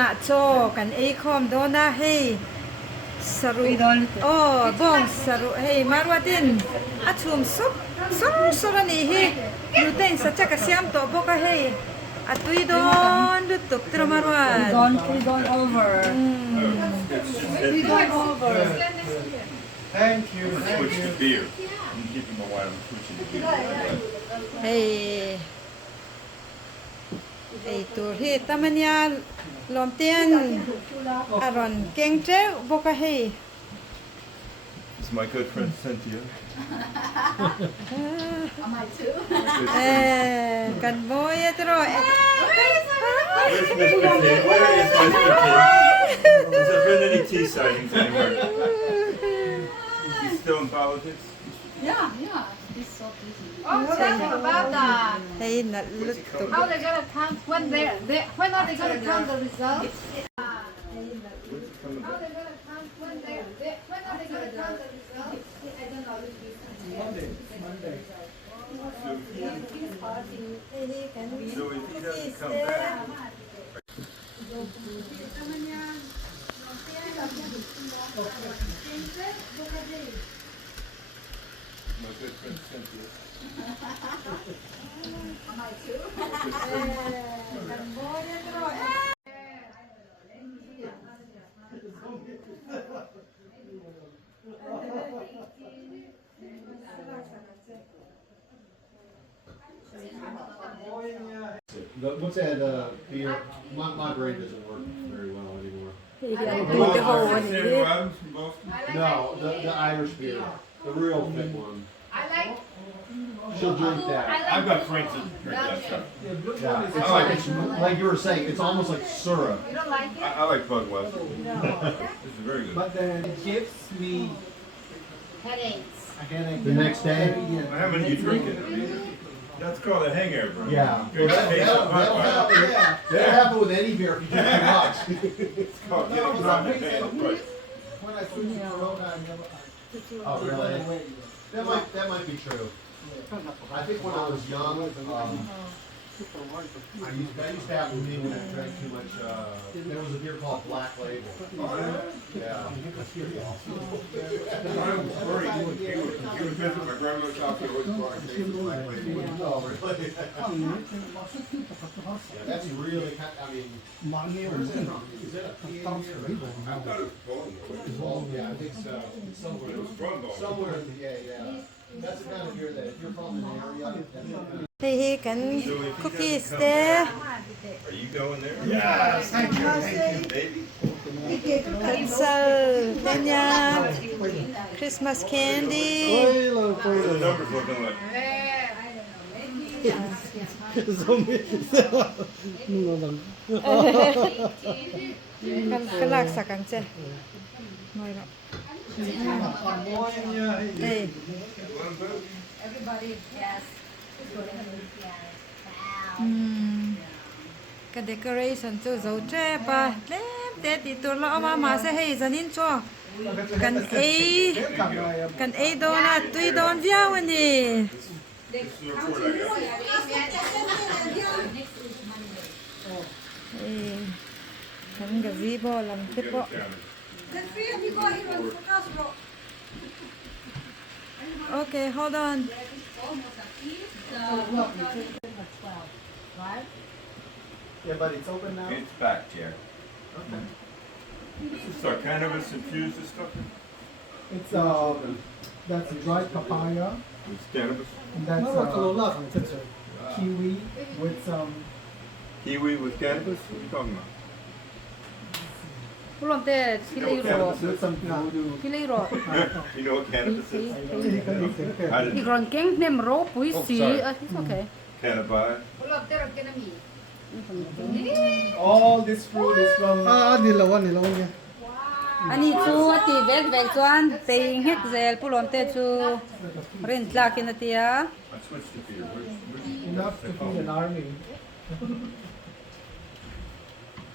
na cho kan ei khom do na hei saru bong saru hei marwatin achum sorani hi lutein sacha ka siam to boka hei atui don lutuk tro marwat over. We don't over. Thank you. Switch to beer. I'm keeping my wife. I'm switching to beer. hei tur hi tamania lom tian aron keng tre boka hei This is my good friend Cynthia. My too. kan boy tro Where's Miss Cynthia? Where is Miss Cynthia? Has there been any tea sightings anywhere? She's still in politics? Yeah. It's so busy. Oh, tell me about that. hei na lutuk How they gonna count when when are they gonna count the results? How they gonna count when are they gonna count the results? I don't know. Monday. So if he doesn't come back, my good friend Cynthia. My too. What's that beer? My brain doesn't work very well anymore. ดูจะโหน Sam Robbins from Boston? No, the Irish beer. The real thick one. I like. She'll drink that. I've got friends that drink that stuff. Yeah, it's like you were saying, it's almost like syrup. You don't like it? I like Budweiser. This is very good. But then it gives me Headaches. a headache. The next day? How many you drinking? That's called a hangover. Yeah. Good taste of Budweiser. That'll happen with any beer if you drink too much. It's called getting around the head. Right. When I switched to Corona, I never. Oh, really? That might be true. I think when I was young, I used to happen to me when I drank too much. There was a beer called Black Label. Yeah. You would visit my grandmother's house, I always brought a case of Black Label. Oh, really? Yeah, that's really kind. I mean, where is it from? Is it a PA beer? I thought it was Baltimore. Well, yeah, I think so. Somewhere. It was from Baltimore. Somewhere. Yeah. That's the kind of beer that if you're from an area, that's เฮ้ยกันคุกกี้สเต้ Are you going there? Yes, thank you. Baby. กันเซลเนียคริสต์มาสแคนดี้ What are the numbers looking like? kan lak sakang che moi ro hey One vote. Everybody, yes. ka decoration chu zo tre pa tlem te ti tur lo ma se hei zanin cho kan ei do na tui don viao ni This is the report I got. kan ga vi bo lam te Get po it down. okay hold on Right? Yeah, but it's open now. It's back, Jack. Okay. This is our cannabis infused this stuff? It's that's dried papaya, It's cannabis. and that's kiwi with some. Kiwi with cannabis? What are you talking about? ผู้ลมเตะที่เลยรอ With some voodoo. ที่เลยรอ You know what cannabis is? I อี didn't. กรอนเก่งเนมโรปุ้ยสีโอเค Cannabis. Pull up there, gonna be. All this fruit is from. Wow. อันนี้ชูตีเวกจวนเติงเฮ็ดเซลผู้ลมเตะชูเรนลากินเตีย I switched to beer. Enough to feed an army.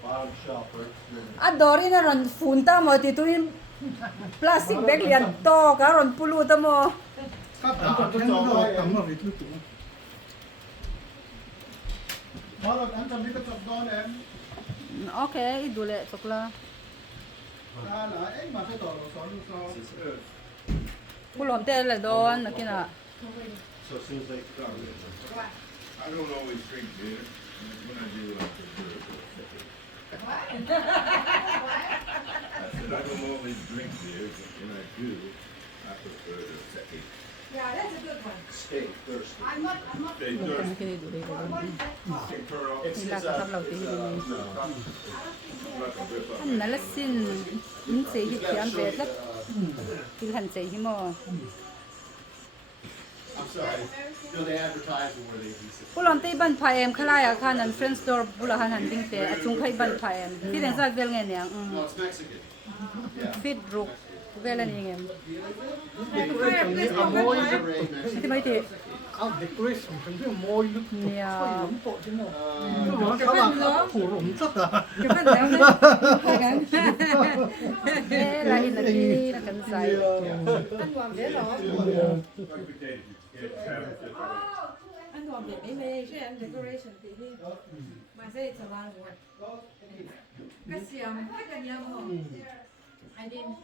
bottom shelf, right? อะดอรินารอนฟูนตามอติตุนพลาสติกแบกเลียนโตการอนปูลูตามอ Marlon, I'm coming to Chapdon and Okay, dule sokla. Pulom te le don nakina. So as soon as they come, I don't always drink beer. When I do, I prefer I said I don't always drink beer, but when I do, I prefer the sake. Yeah, that's a good one. stay thirsty. I'm not They Kani thirst. kini dule ko. Can turn off. Ila ka sablaw ti ni. Like a rip up. An nalasin in se hi tian ve la. Til han se hi mo. I'm sorry. No, they advertise them where they do. Pulom te ban phai em khalai a khan an friend store bula han han ding te achung khai ban phai em. Ti deng sak vel nge nyang. No, it's Mexican. Yeah. Fit ruk velan ingem. Ti mai te. Out decoration เป็นเรื่องโมยลึก เนี่ย ค่อยหลงโปะใช่ไหมเขาหลังผูหลงสักอ่ะ Cái phần đó nữa. La in lagi na kan sai. Ăn hoàng dễ rồi. Like potatoes. Yeah, Ăn hoàng dễ mấy mê, chứ ăn decoration thì đi. Mà sẽ it's a lot of work. Cái xiêm, cái nhau không? I didn't.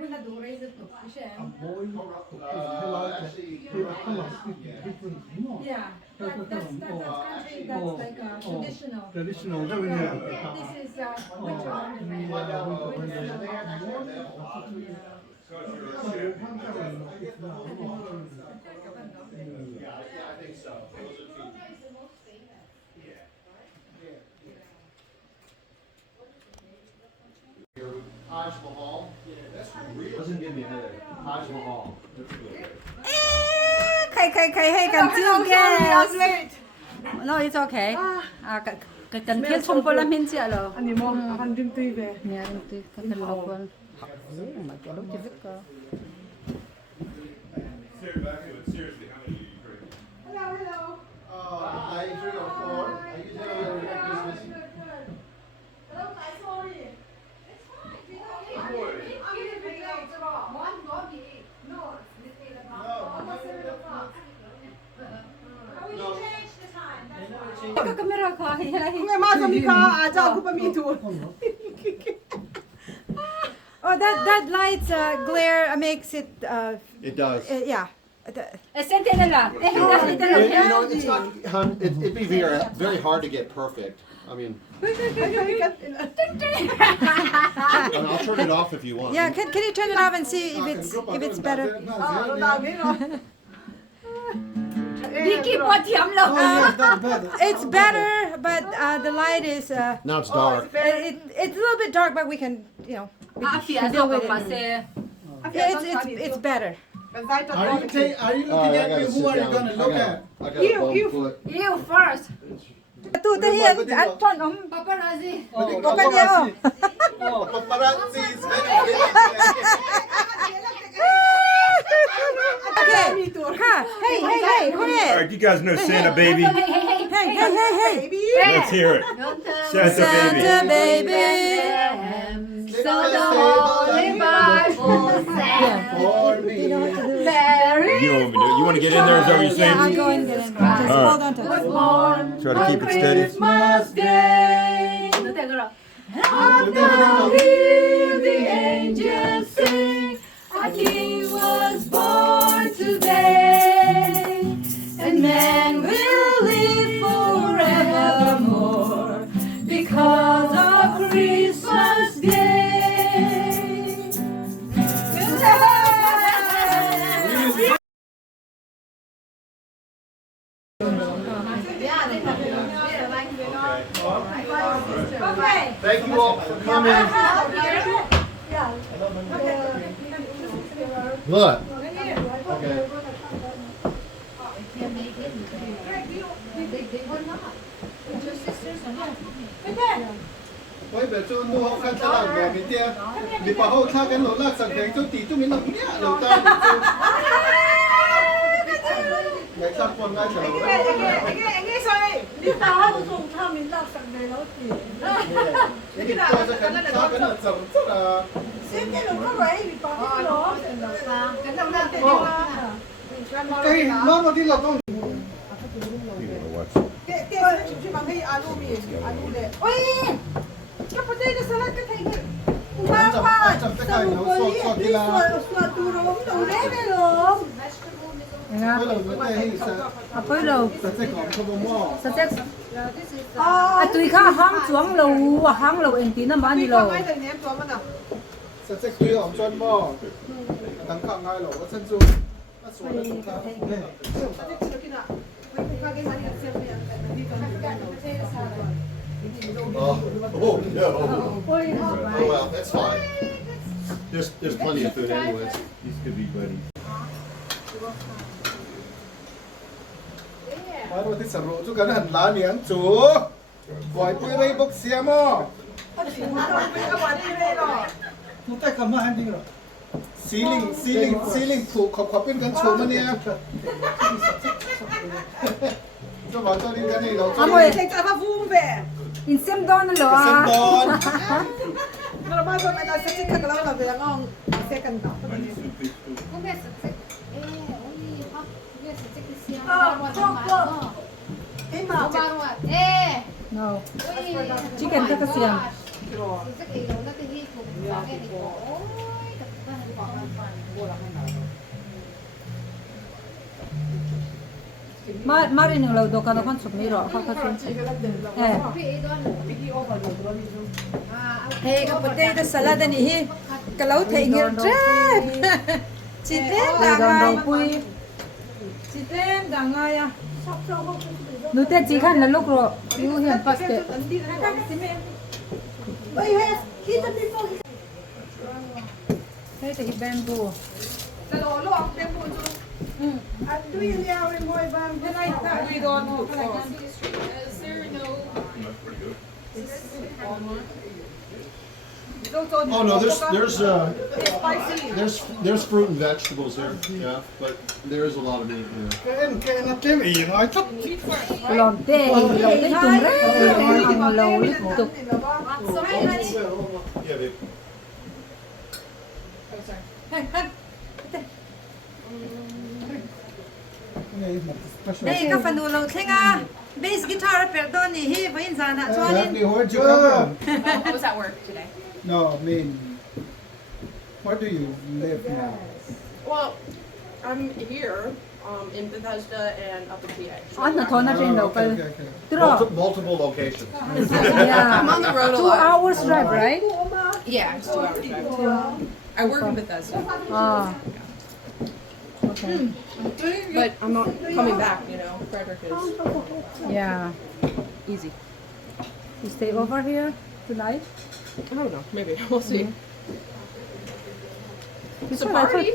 When I do raise it to fish โมยให้ร้อยแต่คือข้างหลังคือ different Yeah, that's country, that's like traditional. traditional ใช่ไหมเนี่ย This is winter wonderland. Yeah, I think so. Those are two. Taj Mahal. That's real. Doesn't give me a headache. Taj Mahal. That's good. ใครให้กันจิ้มแก้ว No, it's okay. Kan kiel chum pola min sia lo. Ani mo akan din tuy be. Nya rin tu kan lokon. Ma kelo kivik ka. Seriously, how many do you drink? I drink a 4. I usually don't drink business. Ka kamera ka. Nga masami ka, aja ako pa mi tu. Oh, that light glare makes it It does. yeah. Sente na lang. Hinda lang. You know, it's not, hun, it'd be very hard to get perfect. I mean, and I'll turn it off if you want. Yeah, can you turn it off and see if it's better? Vicky po tiam lo. It's better, but the light is Now it's dark. it's a little bit dark, but we can, you know, Afia do ka pa se. yeah, it's better. Are you looking at me? Who are you gonna look at? I got a bum foot. You first. Tu te hian at ton Paparazzi. Open niya oh. Paparazzi is Okay. Ha. Hey, All hooray. right, you guys know Santa Baby. Hey. Let's hear it. Santa Baby. So the Holy Bible says, for me. Mary You don't want me to. You want to get in there? Is that what you're saying? Yeah, I'll go in there. Just Alright. hold on to was it. born Try to keep it steady. Christmas Day. And now hear the angels sing, a King was born today, and man will live forevermore because of Christmas Day. Okay. Thank you all for coming. Look. Okay. Ôi bé chú nu học khăn ta làm mình tia, bị bảo hậu thang cái lỗ lạc sẵn đánh chú tí chú mình làm nhẹ lỗ ta. Ngày sau con ngay trở lại. Cái này coi ra khăn ta cái là sẵn rất là. Cái nó đi lọc không? People are watching. ให้อาลูมีอาลูเลยโอ้ยก็พอได้สลัดก็ไทยกันมาว่าสรุปเลยส่วนตัวร้มตัวเล่ไม่ร้ม Quay đầu với đây hay sao? À quay đầu. Sẽ còn không có mò. Sao chắc? À tùy khá hang chuang lầu, hang lầu anh tí nó bán đi lầu. Sẽ tuy ở chân mò. Thằng khẳng ngay lẩu có chân xuống. Nó xuống nó không khá. Oh no. Oh well, that's fine. There's plenty of food anyways. These could be buddies. Nói rồi thì sở rộ chú cần hẳn lá miếng chú. Gọi bươi đây bốc xe mò. Nó tay cầm mà hành đi rồi. Ceiling thủ khóc bên gần chú mà nè. Cho bảo cho đi cái này đâu. À mày thành ra vuông về. In xem đón nó lò. Xem đón. Nó bao giờ mày nói sẽ chết cái lâu là về ngon sẽ cần đọc. Không biết sẽ Cái mà No. Chicken ka kasi yan. Mari nung laudo ka na kan sumiro ka kasi. Eh. hey cái potato salad này hi cái lâu thấy nhiều trap chị tên là ngay chị tên là ngay à Nu te chi khan la luk ro. You hian paste. Hey te bamboo. cái đồ luôn đem buồn chú anh tuy leo bên ngồi bàn bên này ta đi đón một cái này Oh no, there's fruit and vegetables there, yeah, but there is a lot of meat here. Cái nó thêm ý nói chút. Lon te tung re. Ang law lit tuk. Yeah, babe. đây các phần đồ lẩu thế à bass guitar perdon này hi với anh già nạ cho That nên the whole job. How was at work today? No, I mean, where do you live now? Well, I'm here in Bethesda and up in PA. Ano to na rin daw kay. Okay. Tiro. Multiple locations. Yeah. I'm on the road a 2 lot. hours drive, right? Yeah, it's 2 hours drive. I work in Bethesda, Ah. Okay. but I'm not coming back, you know. Frederick is Yeah. easy. You stay over here tonight? I don't know, maybe. We'll see. You It's a said I party.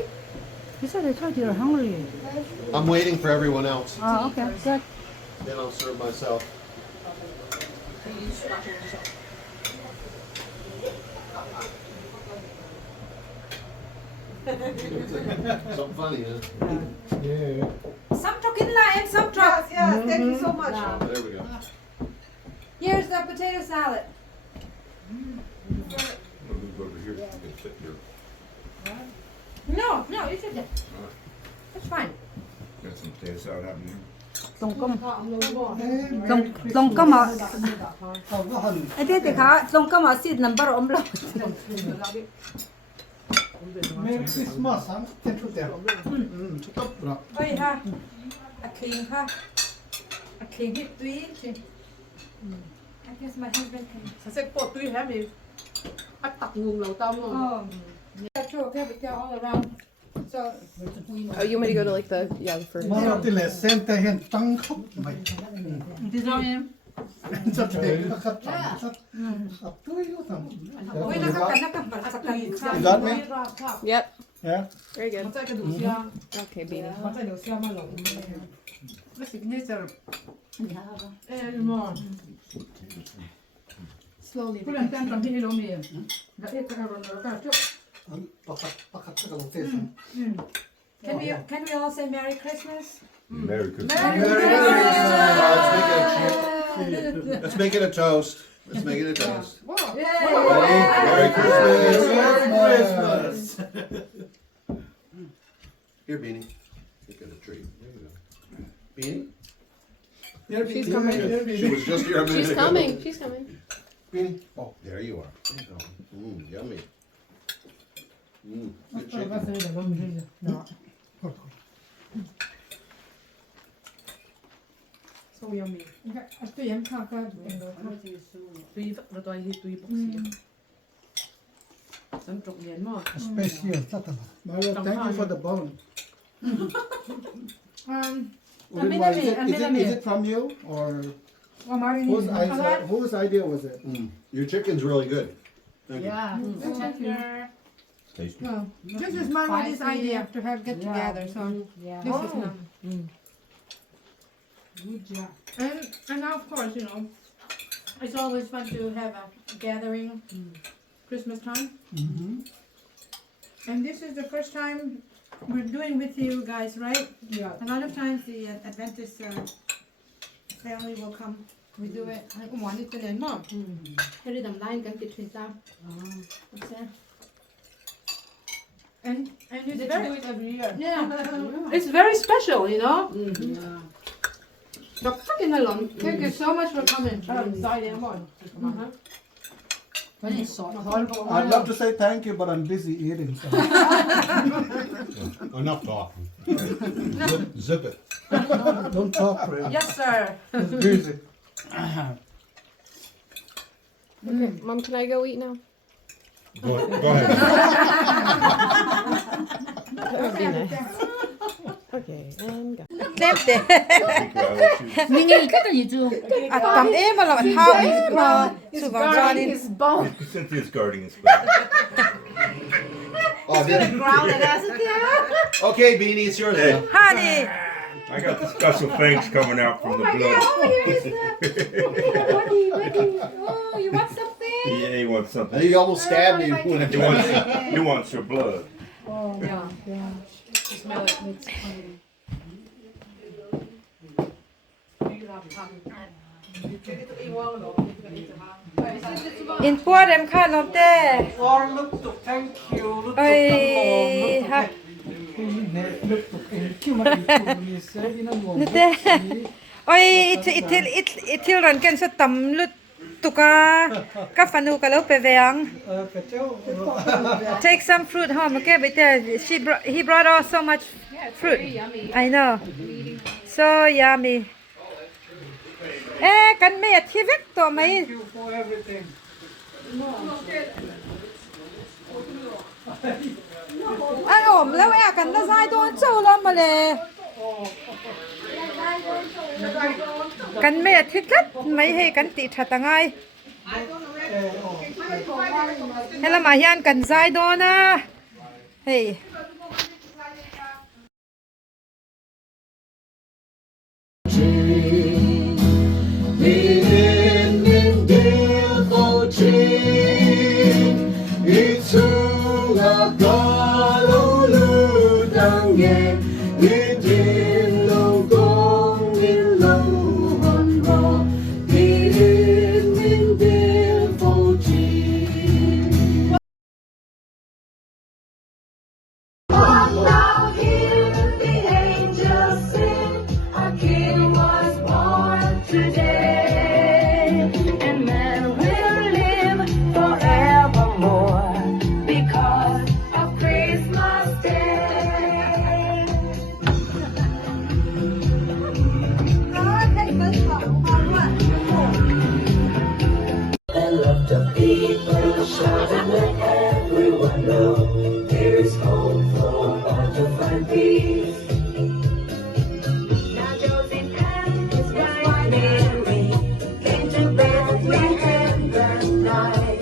You said I thought you were hungry. I'm waiting for everyone else. Ah, okay. Good. Then I'll serve myself. Something funny, huh? Yeah. some truck in line some truck yes thank you so much Oh, there we go. here's the potato salad Move over here. You can sit here. no you should that's fine Got some potato salad happening here. Long ka ma. Không có hình. Ate ka, long ka ma seed number om lo. Merry Christmas, ha? Ten chút đẹp. Chút tóc rồi. ơi ha ha a king hit three I guess my husband can Sẽ cột tuy hết đi. Ắt tặc nguồn lẩu tôm luôn. petrol capital all around so Oh, you want me to go to like the first. Mà nó thì là xem tay hiện tăng khóc mày. Đi rồi em. Chắc thế nó khát tăng chắc. Khát tươi nó thầm. ôi nakakan You got me? Yep, Yeah. very good. Okay, beanie. slowly Pakat sa kalong season. can we all say merry christmas Merry Christmas. Let's make it a toast. Let's make it a toast. Yay. Merry Christmas. Merry Christmas. Here, Beanie. You get a treat. There we go. Beanie? She's coming. She was just here a minute She's ago. coming. She's coming. Beanie. Oh. There you are. Yummy. Good That's chicken. the one. No. So yummy. Tôi em khao qua bên đó. Tùy rồi tôi thì tùy bốc xí. Dân trục nhện mà. Special tata. Mario, thank you for the bone. Minute, Is it from you or whose idea was it? Your chicken's really good. Thank you. Yeah. Thank you. Tasty. No, this is Marwa's idea to have get together. So Yeah. this is now. Good job. And now of course, you know, it's always fun to have a gathering Christmas time. And this is the first time we're doing with you guys, right? Yeah. A lot of times the Adventist family will come. We do it. I want it to end more. Every time line can get twins down. And it's They very do it every year. yeah. It's very special, you know. But fucking alone. Thank you so much for coming. Sorry, everyone. When it's sort I'd love to say thank you, but I'm busy eating. So. Enough talking. Zip it. Don't talk, Ray. Yes, sir. It's busy. Okay, Mom, can I go eat now? Go ahead. That would be nice. Okay, and go. Đẹp đẹp. Mình nghĩ cái gì chưa? Tầm em mà làm thao mà sự vào ra đi. His bone. Cynthia's guarding his back. Oh, okay, Beanie, it's yours now. Honey. I got the special fangs coming out from the blood. Oh, you want something? Yeah, he wants something. He almost stabbed me when it He wants your blood. Smell it. It's funny. In poor em kha nom te. Oh, look, thank you. Look, Oi ha. Nete. Oi itil ran ken sa tam lut tuka ka fanu ka lo pe veang. Take some fruit home, okay? But he brought us so much fruit. Very yummy. I know. So yummy. Kan me thi vek to mai. Thank you for everything. Ai ổm lâu kan na zai don chou lo ma le. Kan me thi tlat mai he kan ti tha tangai. Hela ma hian kan zai do na. Hey. Now Josie and his wife Mary came to Bethlehem that night.